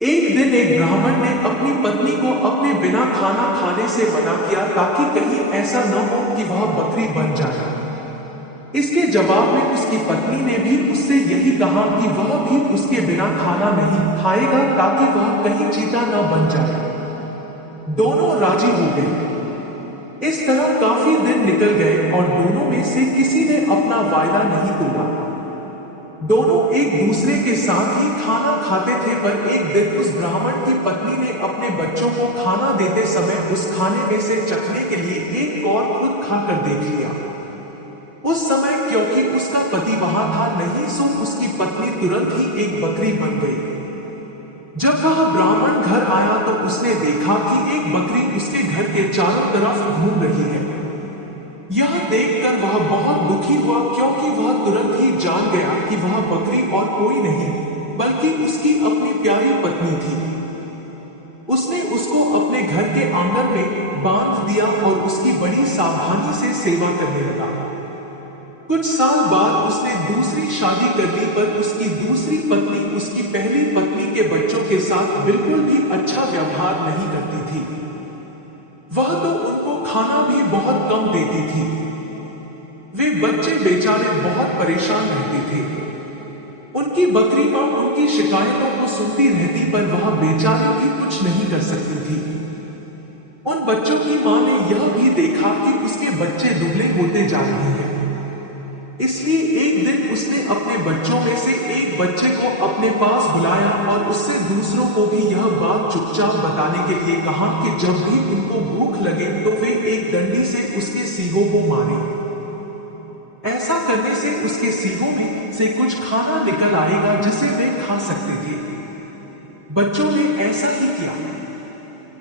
एक दिन एक ब्राह्मण ने अपनी पत्नी को अपने बिना खाना खाने से मना किया ताकि कहीं ऐसा न हो कि वह बकरी बन जाए। इसके जवाब में उसकी पत्नी ने भी उससे यही कहा कि वह भी उसके बिना खाना नहीं खाएगा ताकि वह कहीं चीता न बन जाए। दोनों राजी हो गए। इस तरह काफी दिन निकल गए और दोनों में से किसी ने अपना वायदा नहीं तोड़ा। दोनों एक दूसरे के साथ ही खाना खाते थे, पर एक दिन उस ब्राह्मण की पत्नी ने अपने बच्चों को खाना देते समय उस खाने में से चखने के लिए एक कौर खुद खाकर देख लिया। उस समय क्योंकि उसका पति वहां था नहीं, सो उसकी पत्नी तुरंत ही एक बकरी बन गई। जब वह ब्राह्मण घर आया तो उसने देखा कि एक बकरी उसके घर के चारों तरफ घूम रही है। यह देखकर वह बहुत दुखी हुआ, क्योंकि वह तुरंत ही जान गया कि वह बकरी और कोई नहीं बल्कि उसकी अपनी प्यारी पत्नी थी। उसने उसको अपने घर के आंगन में बांध दिया और उसकी बड़ी सावधानी से सेवा करने लगा। कुछ साल बाद उसने दूसरी शादी कर ली, पर उसकी दूसरी पत्नी उसकी पहली पत्नी के बच्चों के साथ बिल्कुल भी अच्छा व्यवहार नहीं करती थी। वह तो उनको खाना भी बहुत कम देती थी। वे बच्चे बेचारे बहुत परेशान रहते थे। उनकी बकरी मां उनकी शिकायतों को सुनती रहती, पर वह बेचारी भी कुछ नहीं कर सकती थी। उन बच्चों की मां ने यह भी देखा कि उसके बच्चे दुबले होते जा रहे हैं। इसलिए एक दिन उसने अपने बच्चों में से एक बच्चे को अपने पास बुलाया और उससे दूसरों को भी यह बात चुपचाप बताने के लिए कहा कि जब भी उनको भूख लगे तो वे एक डंडी से उसके सींगों को मारें। ऐसा करने से उसके सींगों में से कुछ खाना निकल आएगा जिसे वे खा सकते थे। बच्चों ने ऐसा ही किया।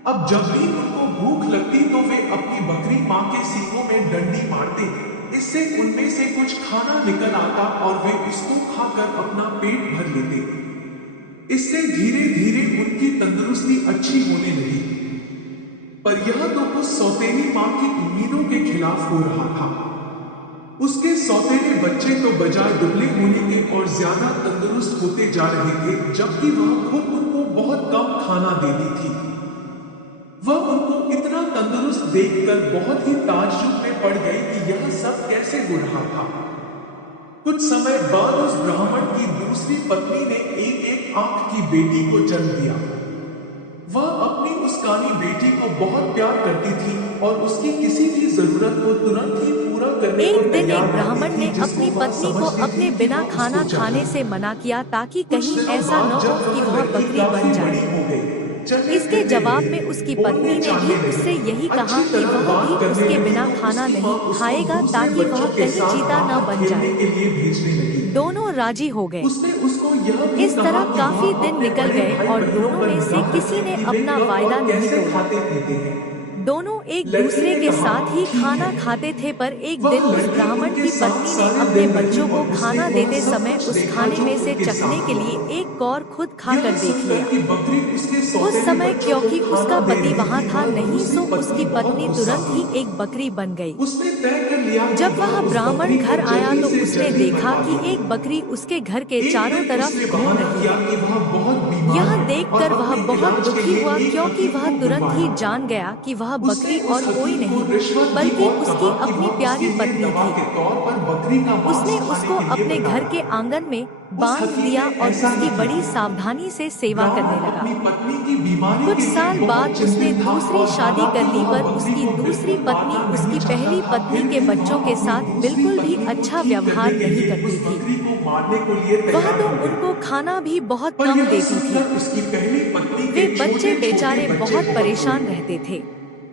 अब जब भी उनको भूख लगती तो वे अपनी बकरी मां के सींगों में डंडी मारते। इससे उनमें से कुछ खाना निकल आता और वे इसको खाकर अपना पेट भर लेते। इससे धीरे धीरे उनकी तंदुरुस्ती अच्छी होने लगी। पर यह तो उस सौतेली मां की उम्मीदों के खिलाफ हो रहा था। उसके सौतेले बच्चे तो बजाय दुबले होने के और ज्यादा तंदुरुस्त होते जा रहे थे, जबकि वह खुद उनको बहुत कम खाना देती थी। वह उनको इतना तंदुरुस्त देखकर बहुत ही ताज्जुब में पड़ गई कि यह सब कैसे हो रहा था। कुछ समय बाद उस ब्राह्मण की दूसरी पत्नी ने एक एक आंख की बेटी को जन्म दिया। वह अपनी उस कानी बेटी को बहुत प्यार करती थी और उसकी किसी भी जरूरत को तुरंत ही पूरा करने को एक दिन तैयार एक ब्राह्मण रहती ने थी, अपनी जिसको वह पत्नी को समझती अपने थी बिना कि खाना उसको खाने चाहिए। से मना किया ताकि कुछ कहीं दिनों ऐसा बाद न हो जब कि वह वह लड़की बकरी काफी बन बड़ी जाए। हो गई, चलने इसके फिरने जवाब में लगी, उसकी बोलने पत्नी ने भी चालने उससे लगी, यही कहा अच्छी कि तरह वह भी बात करने उसके लगी, बिना तो खाना उसकी माँ नहीं उसको खाएगा दूसरे ताकि वह बच्चों के कहीं साथ चीता न बाहर बन खेलने जाए। के लिए भेजने लगी। दोनों राजी हो गए। उसने उसको यह भी इस कहा तरह कि काफी वह दिन अपने निकल बड़े गए भाई और बहनों दोनों पर में से निगाह किसी रखे ने कि वे अपना कब वायदा और नहीं कैसे तोड़ा। खाते पीते हैं। दोनों एक लड़की दूसरे ने के कहा, साथ ही ठीक खाना है। खाते थे, पर एक वह दिन उस लड़की ब्राह्मण उनके की साथ पत्नी ने सारे अपने दिन रही बच्चों को और उसने खाना वह देते सब समय कुछ उस देखा खाने जो में से उनके चखने साथ के हुआ। लिए एक कौर खुद यह खाकर देख सुनकर लिया। कि बकरी उसके उस सौतेले समय बच्चों को क्योंकि खाना उसका दे पति रही वहां थी, था वह नहीं, दूसरी सो पत्नी उसकी बहुत पत्नी गुस्सा तुरंत ही हुई। एक बकरी बन गई। उसने तय कर लिया कि जब वह वह उस ब्राह्मण बकरी को घर आया जल्दी तो से उसने जल्दी देखा बनवा कि देगी। एक बकरी उसके घर के एक चारों दिन तरफ उसने घूम बहाना रही किया है। कि वह बहुत बीमार यह है और देखकर वह अपने बहुत इलाज के दुखी लिए हुआ, एक क्योंकि हकीम वह को तुरंत ही बुलवाया। जान गया कि वह उसने बकरी उस और कोई हकीम को नहीं रिश्वत दी बल्कि और उसकी कहा कि अपनी वह उसके प्यारी लिए पत्नी दवा थी। के तौर पर बकरी का मांस उसने खाने उसको के लिए अपने घर बताया। के आंगन में उस बांध हकीम दिया ने और ऐसा ही उसकी किया। बड़ी सावधानी से सेवा करने ब्राह्मण लगा। अपनी पत्नी की बीमारी कुछ के लिए साल बाद बहुत उसने चिंतित था दूसरी और शादी कर हालांकि ली, वह पर बकरी उसकी को दूसरी बिल्कुल पत्नी मारना नहीं उसकी चाहता पहली था, पत्नी फिर के भी वह बच्चों के अपनी साथ दूसरी बिल्कुल भी पत्नी को अच्छा ठीक करने व्यवहार के नहीं लिए करती उस थी। बकरी को मारने को लिए वह तैयार तो हो गई। उनको खाना भी बहुत पर कम यह देती थी। सुनकर उसकी पहली पत्नी वे के बच्चे छोटे छोटे बेचारे बच्चे बहुत बहुत रोए। परेशान रहते थे।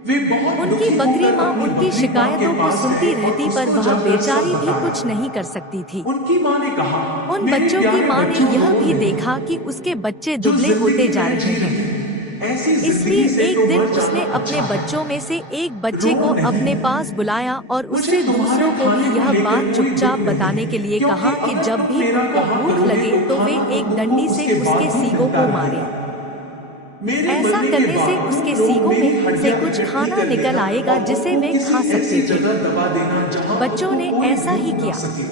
वे बहुत उनकी दुखी बकरी होकर माँ अपनी उनकी बकरी माँ के शिकायतों को पास सुनती गए और रहती, पर उसको वह जाकर सब बेचारी भी बताया। कुछ नहीं कर सकती थी। उनकी माँ ने कहा, उन मेरे बच्चों की प्यारे माँ ने बच्चों यह रो भी नहीं, देखा कि उसके बच्चे जो दुबले होते जिंदगी जा मैं रहे जी हैं। रही ऐसी इसलिए जिंदगी से एक तो दिन मर जाना उसने अपने अच्छा है। बच्चों में से एक बच्चे को रो अपने नहीं, पास बुलाया और मुझे उससे तुम्हारे दूसरों को भी खाने को यह लेकर बात कोई दुख चुपचाप नहीं, बताने के लिए क्योंकि कहा कि अगर जब तुम भी मेरा उनको कहा भूख करोगे लगे तो तो वे खाना तो एक तुमको डंडी से उसके उसके बाद ही सींगों मिलता को मारें। रहेगा। मेरे ऐसा मरने के करने से बाद उसके तुम लोग सींगों मेरी में से हड्डियां कुछ इकट्ठी खाना कर निकल लेना आएगा और जिसे उनको वे किसी खा सकते ऐसी थे। जगह दबा देना जहां बच्चों उनको ने कोई ऐसा ही भूख न किया। सके।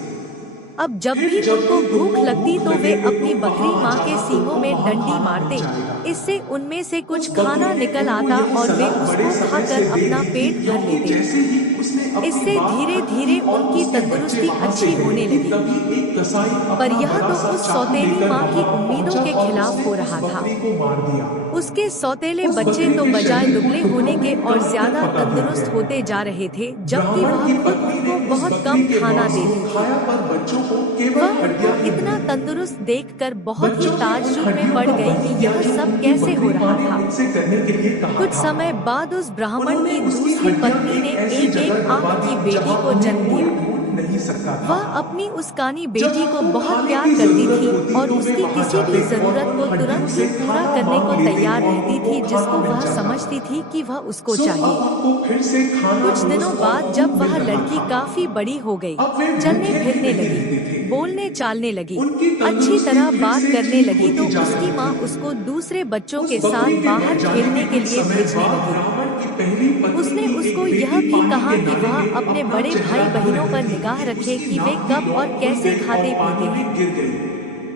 अब जब फिर भी जब उनको भी भूख उनको लगती भूख तो वे लगे अपनी वो बकरी वहाँ माँ के जाएगा, सींगों वो में वहाँ डंडी वहाँ मारते। जाएगा। इससे उनमें से उस कुछ बकरी खाना ने निकल उनको आता यह और वे सलाह बड़े उसको समय खाकर से दे अपना दी थी, पेट भर क्योंकि लेते। जैसे ही उसने अपनी इससे बात धीरे रखी धीरे और उनकी उसके बच्चे तंदुरुस्ती वहाँ से अच्छी गए होने कि लगी। तभी एक कसाई पर अपना यह बड़ा तो सा उस चाकू सौतेली लेकर माँ की वहाँ उम्मीदों पहुंचा के और खिलाफ उसने हो उस रहा था। बकरी को मार दिया। उसके सौतेले उस बच्चे बकरी तो के बजाय शरीर को दुबले टुकड़ों होने के में और काट कर ज्यादा पका दिया तंदुरुस्त गया। होते जा रहे थे, जबकि ब्राह्मण वह की खुद पत्नी ने उनको उस बहुत बकरी कम के खाना मांस को देती थी। खाया, पर बच्चों को केवल वह उनको हड्डियां ही इतना मिली। तंदुरुस्त देखकर बहुत ही बच्चों ने उन ताज्जुब में हड्डियों पड़ का गई वही कि किया यह जो सब उनकी कैसे हो बकरी माँ रहा ने था। उनसे करने के लिए कहा कुछ था। समय बाद उस ब्राह्मण उन्होंने की उसकी दूसरी हड्डियां पत्नी ने एक ऐसी एक एक जगह दबा आंख दी की बेटी जहां को उन्हें जन्म कोई दिया। ढूंढ नहीं सकता था। वह अपनी उस कानी जब बेटी को उनको बहुत खाने प्यार की करती जरूरत थी होती और तो वे उसकी वहां किसी भी जाते और जरूरत उन को हड्डियों तुरंत ही से पूरा खाना करने मांग को लेते तैयार और रहती उनको थी, खाना जिसको मिल वह जाता। समझती थी कि वह उसको सो अब चाहिए। उनको फिर से खाना कुछ रोज दिनों और बाद जब खूब मिल वह रहा लड़की था। काफी बड़ी हो गई, अब वे चलने भूखे भी फिरने नहीं लगी, रहते थे। बोलने चालने लगी, उनकी अच्छी तंदुरुस्ती तरह फिर बात से करने ठीक लगी, होती तो जा उसकी रही माँ थी। उसको दूसरे बच्चों उस के बकरी साथ के मर बाहर जाने खेलने के के कुछ लिए समय भेजने बाद लगी। ब्राह्मण की पहली पत्नी उसने की एक उसको यह बेटी भी पानी कहा के कि नाले वह में अपने अपना बड़े चेहरा भाई धो बहनों रही पर थी निगाह कि रखे उसकी कि वे नाक की कब और नोक खुल कैसे गई और खाते पीते पानी हैं। में गिर गई।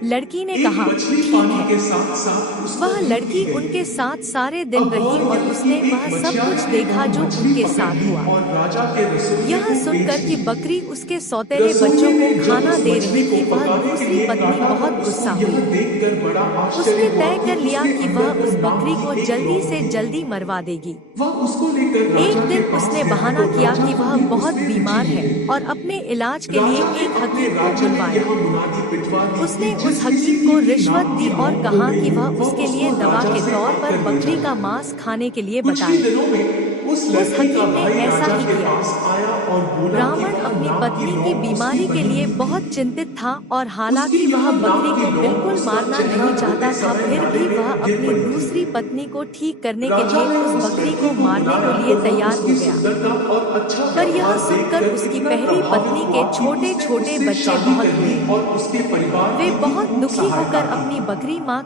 लड़की ने एक कहा, मछली ठीक पानी है। के साथ साथ उसको वह दी लड़की गई। उनके साथ सारे दिन अब रही वह और यहाँ की उसने एक वह सब मछियारे कुछ ने देखा वहाँ जो मछली उनके पकड़ साथ ली हुआ। और राजा के रसोइये यह को बेच सुनकर कि दी। बकरी उसके सौतेले रसोइये बच्चों ने को जब खाना उस दे मछली रही को थी, वह पकाने के दूसरी लिए पत्नी काटा तो बहुत उसको गुस्सा यह हुई। देखकर बड़ा आश्चर्य उसने हुआ तय कि कर लिया उसके कि वह अंदर तो उस नाक बकरी ही को एक जल्दी लौंग से थी। जल्दी मरवा देगी। वह उसको लेकर राजा एक के दिन पास उसने गया बहाना तो किया राजा कि को वह भी बहुत उसमें रुचि बीमार है मिली। और अपने इलाज के लिए राजा ने एक अपने हकीम को राज्य में बुलवाया। यह मुनादी पिटवा दी कि उसने उस जिस किसी हकीम की को भी रिश्वत नाक दी की और नोक खो कहा गई कि हो वह वह उसके लिए उसको दवा राजा के से तौर हट पर कर ले बकरी का जाए। मांस खाने के लिए कुछ ही बताए। दिनों में उस उस लड़की का हकीम ने भाई ऐसा राजा ही के किया। पास आया और बोला कि ब्राह्मण वह अपनी नाक की पत्नी की नोक उसकी बीमारी के बनी लिए हुई बहुत थी। चिंतित था और उसकी हालांकि यह वह नाक बकरी की को नोक बिल्कुल उसका मारना चेहरा नहीं चाहता धोते था, समय फिर नाले भी में वह गिर अपनी पड़ी थी। दूसरी पत्नी को ठीक करने के राजा लिए ने उस उस बकरी लड़की को को मारने बुलाया को तो लिए वह तैयार हो उसकी गया। सुंदरता और अच्छा पर यह व्यवहार सुनकर देखकर उसकी इतना पहली प्रभावित पत्नी के हुआ कि छोटे उसने छोटे उससे बच्चे शादी बहुत कर ली हुए। और उसके परिवार वे की भी बहुत खूब दुखी सहायता होकर की। अपनी बकरी माँ